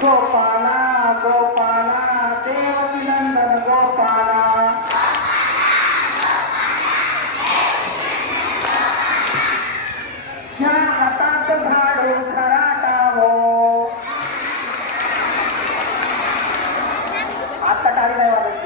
Gopala, Gopala.